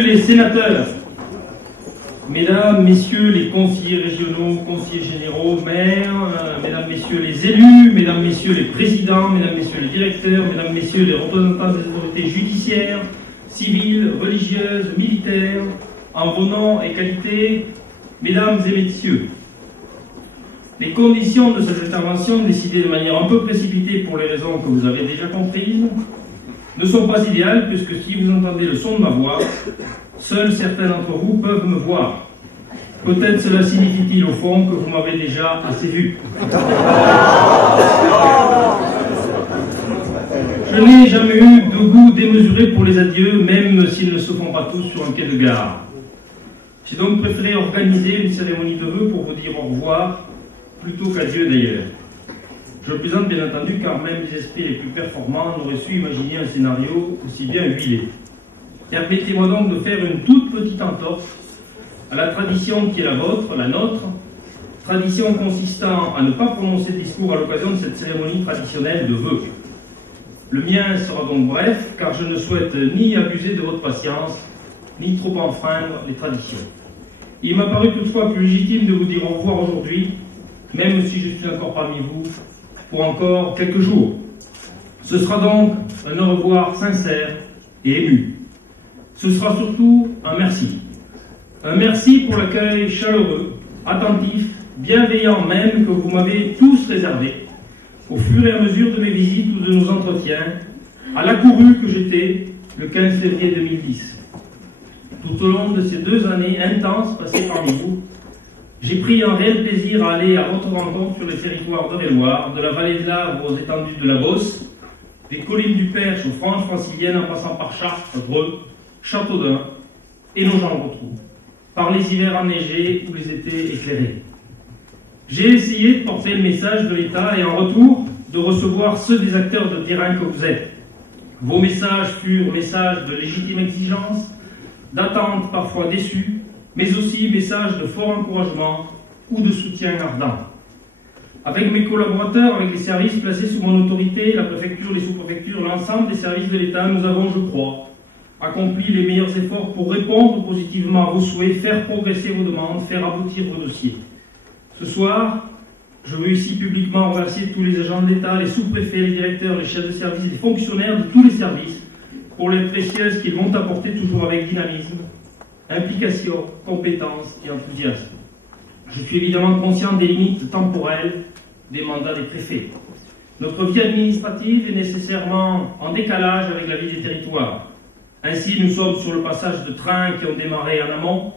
Messieurs les sénateurs, Mesdames, Messieurs les conseillers régionaux, conseillers généraux, maires, Mesdames, Messieurs les élus, Mesdames, Messieurs les présidents, Mesdames, Messieurs les directeurs, Mesdames, Messieurs les représentants des autorités judiciaires, civiles, religieuses, militaires, en vos noms et qualités, Mesdames et Messieurs, les conditions de cette intervention, décidées de manière un peu précipitée pour les raisons que vous avez déjà comprises, ne sont pas idéales, puisque si vous entendez le son de ma voix, seuls certains d'entre vous peuvent me voir. Peut-être cela signifie-t-il au fond que vous m'avez déjà assez vu. Je n'ai jamais eu de goût démesuré pour les adieux, même s'ils ne se font pas tous sur un quai de gare. J'ai donc préféré organiser une cérémonie de vœux pour vous dire au revoir, plutôt qu'adieu d'ailleurs. Je plaisante bien entendu, car même les esprits les plus performants n'auraient su imaginer un scénario aussi bien huilé. Permettez-moi donc de faire une toute petite entorse à la tradition qui est la vôtre, la nôtre, tradition consistant à ne pas prononcer de discours à l'occasion de cette cérémonie traditionnelle de vœux. Le mien sera donc bref, car je ne souhaite ni abuser de votre patience, ni trop enfreindre les traditions. Il m'a paru toutefois plus légitime de vous dire au revoir aujourd'hui, même si je suis encore parmi vous, pour encore quelques jours. Ce sera donc un au revoir sincère et ému. Ce sera surtout un merci. Un merci pour l'accueil chaleureux, attentif, bienveillant même que vous m'avez tous réservé, au fur et à mesure de mes visites ou de nos entretiens, à l'accouru que j'étais le 15 février 2010. Tout au long de ces 2 années intenses passées parmi vous, j'ai pris un réel plaisir à aller à votre rencontre sur les territoires d'Eure-et-Loir, de la vallée de l'Avre aux étendues de la Beauce, des collines du Perche aux Franches franciliennes en passant par Chartres, Dreux, Châteaudun et nos gens retrouvent, par les hivers enneigés ou les étés éclairés. J'ai essayé de porter le message de l'État et en retour de recevoir ceux des acteurs de terrain que vous êtes. Vos messages furent messages de légitime exigence, d'attente parfois déçue, mais aussi messages de fort encouragement ou de soutien ardent. Avec mes collaborateurs, avec les services placés sous mon autorité, la préfecture, les sous-préfectures, l'ensemble des services de l'État, nous avons, je crois, accompli les meilleurs efforts pour répondre positivement à vos souhaits, faire progresser vos demandes, faire aboutir vos dossiers. Ce soir, je veux ici publiquement remercier tous les agents de l'État, les sous-préfets, les directeurs, les chefs de service, les fonctionnaires de tous les services, pour les précieuses qu'ils vont apporter toujours avec dynamisme, implication, compétence et enthousiasme. Je suis évidemment conscient des limites temporelles des mandats des préfets. Notre vie administrative est nécessairement en décalage avec la vie des territoires. Ainsi, nous sommes sur le passage de trains qui ont démarré en amont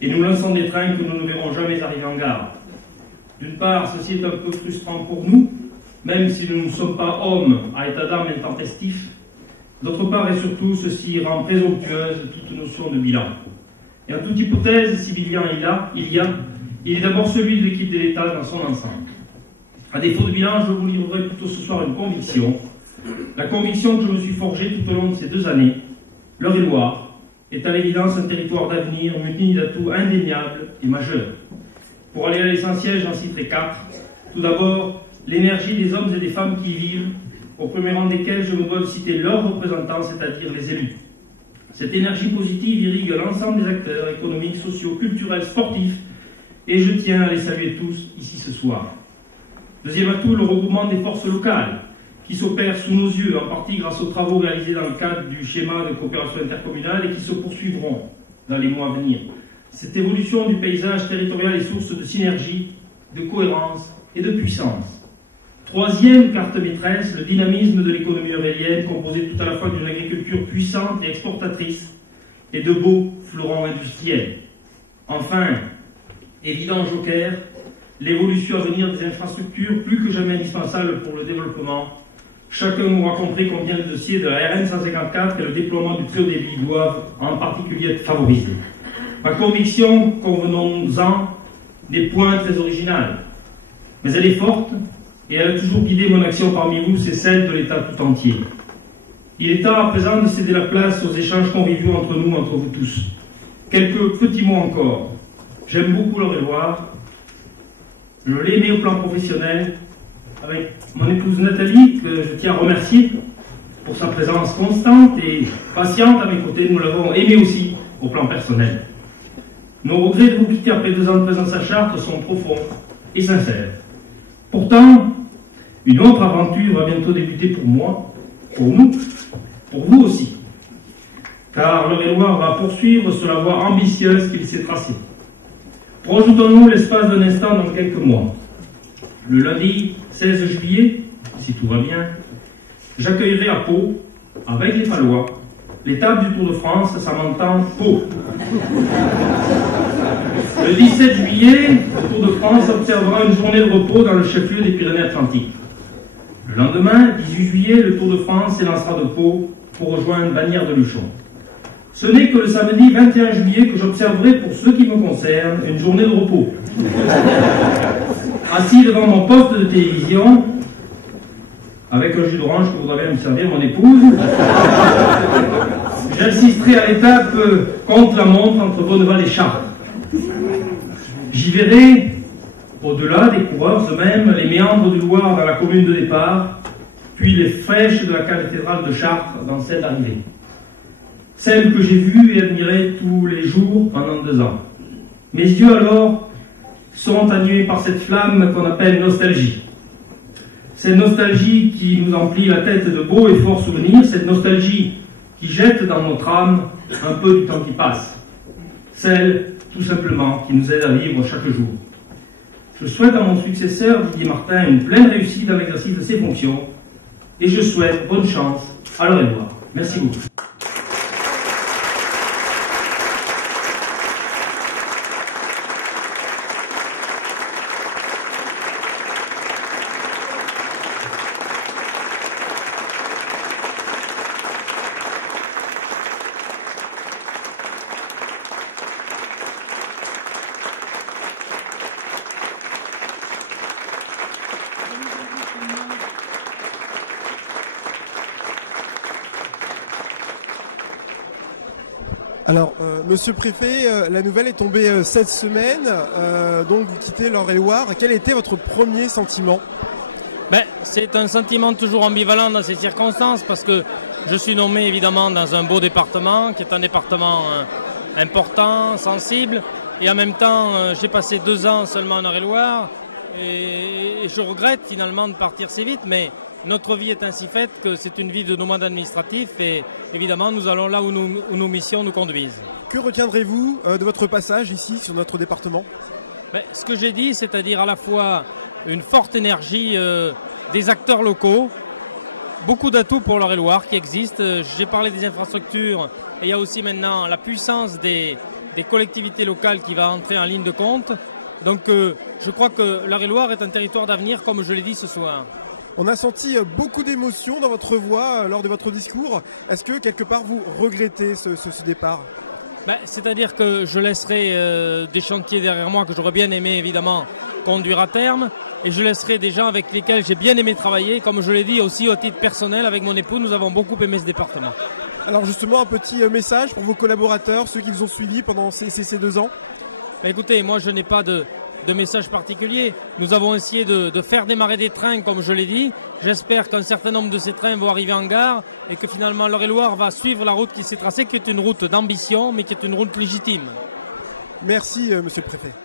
et nous lançons des trains que nous ne verrons jamais arriver en gare. D'une part, ceci est un peu frustrant pour nous, même si nous ne sommes pas hommes à état d'âme intempestif. D'autre part et surtout, ceci rend présomptueuse toute notion de bilan. Et en toute hypothèse, si bilan il est d'abord celui de l'équipe de l'État dans son ensemble. À défaut de bilan, je vous livrerai plutôt ce soir une conviction. La conviction que je me suis forgée tout au long de ces 2 années. L'Eure-et-Loir est à l'évidence un territoire d'avenir muni d'atouts indéniables et majeurs. Pour aller à l'essentiel, j'en citerai 4. Tout d'abord, l'énergie des hommes et des femmes qui y vivent, au premier rang desquels je me dois de citer leurs représentants, c'est-à-dire les élus. Cette énergie positive irrigue l'ensemble des acteurs économiques, sociaux, culturels, sportifs, et je tiens à les saluer tous ici ce soir. Deuxième atout, le regroupement des forces locales, qui s'opèrent sous nos yeux, en partie grâce aux travaux réalisés dans le cadre du schéma de coopération intercommunale et qui se poursuivront dans les mois à venir. Cette évolution du paysage territorial est source de synergie, de cohérence et de puissance. Troisième carte maîtresse, le dynamisme de l'économie eurélienne, composé tout à la fois d'une agriculture puissante et exportatrice et de beaux fleurons industriels. Enfin, évident joker, l'évolution à venir des infrastructures, plus que jamais indispensables pour le développement. Chacun aura compris combien le dossier de la RN 154 et le déploiement du très haut débit doivent en particulier être favorisés. Ma conviction, convenons-en, n'est point très originale, mais elle est forte et elle a toujours guidé mon action parmi vous, c'est celle de l'État tout entier. Il est temps à présent de céder la place aux échanges conviviaux entre nous, entre vous tous. Quelques petits mots encore. J'aime beaucoup l'Eure-et-Loir. Je l'ai aimé au plan professionnel, avec mon épouse Nathalie, que je tiens à remercier pour sa présence constante et patiente à mes côtés. Nous l'avons aimé aussi au plan personnel. Nos regrets de vous quitter après 2 ans de présence à Chartres sont profonds et sincères. Pourtant, une autre aventure va bientôt débuter pour moi, pour nous, pour vous aussi. Car l'Eure-et-Loir va poursuivre sur la voie ambitieuse qu'il s'est tracée. Projetons-nous l'espace d'un instant dans quelques mois. Le lundi 16 juillet, si tout va bien, j'accueillerai à Pau, avec les Palois, l'étape du Tour de France, ça m'entend Pau. Le 17 juillet, le Tour de France observera une journée de repos dans le chef-lieu des Pyrénées-Atlantiques. Le lendemain, 18 juillet, le Tour de France s'élancera de Pau pour rejoindre Bagnères de Luchon. Ce n'est que le samedi 21 juillet que j'observerai, pour ce qui me concerne, une journée de repos. Assis devant mon poste de télévision, avec un jus d'orange que voudra bien me servir mon épouse, j'assisterai à l'étape contre la montre entre Bonneval et Chartres. J'y verrai, au-delà des coureurs eux-mêmes, les méandres du Loir dans la commune de départ, puis les flèches de la cathédrale de Chartres dans celle d'arrivée. Celle que j'ai vue et admirée tous les jours pendant 2 ans. Mes yeux alors seront animés par cette flamme qu'on appelle nostalgie. Cette nostalgie qui nous emplit la tête de beaux et forts souvenirs, cette nostalgie qui jette dans notre âme un peu du temps qui passe. Celle, tout simplement, qui nous aide à vivre chaque jour. Je souhaite à mon successeur, Didier Martin, une pleine réussite dans l'exercice de ses fonctions et je souhaite bonne chance à l'Eure-et-Loir. Merci beaucoup. Alors, monsieur le préfet, la nouvelle est tombée cette semaine, donc vous quittez l'Eure-et-Loir. Quel était votre premier sentiment ? C'est un sentiment toujours ambivalent dans ces circonstances parce que je suis nommé évidemment dans un beau département qui est un département important, sensible, et en même temps j'ai passé 2 ans seulement en Eure-et-Loir et je regrette finalement de partir si vite, mais notre vie est ainsi faite que c'est une vie de nomade administratif et évidemment nous allons là où nos missions nous conduisent. Que retiendrez-vous de votre passage ici sur notre département ? Ce que j'ai dit, c'est-à-dire à la fois une forte énergie des acteurs locaux, beaucoup d'atouts pour l'Eure-et-Loir qui existent. J'ai parlé des infrastructures et il y a aussi maintenant la puissance des collectivités locales qui va entrer en ligne de compte. Donc je crois que l'Eure-et-Loir est un territoire d'avenir comme je l'ai dit ce soir. On a senti beaucoup d'émotions dans votre voix lors de votre discours. Est-ce que quelque part vous regrettez ce départ ? C'est-à-dire que je laisserai des chantiers derrière moi que j'aurais bien aimé évidemment conduire à terme et je laisserai des gens avec lesquels j'ai bien aimé travailler. Comme je l'ai dit aussi au titre personnel avec mon époux, nous avons beaucoup aimé ce département. Alors justement un petit message pour vos collaborateurs, ceux qui vous ont suivis pendant ces 2 ans. Écoutez, moi je n'ai pas de message particulier. Nous avons essayé de faire démarrer des trains comme je l'ai dit. J'espère qu'un certain nombre de ces trains vont arriver en gare et que finalement l'Eure-et-Loir va suivre la route qui s'est tracée, qui est une route d'ambition mais qui est une route légitime. Merci monsieur le préfet.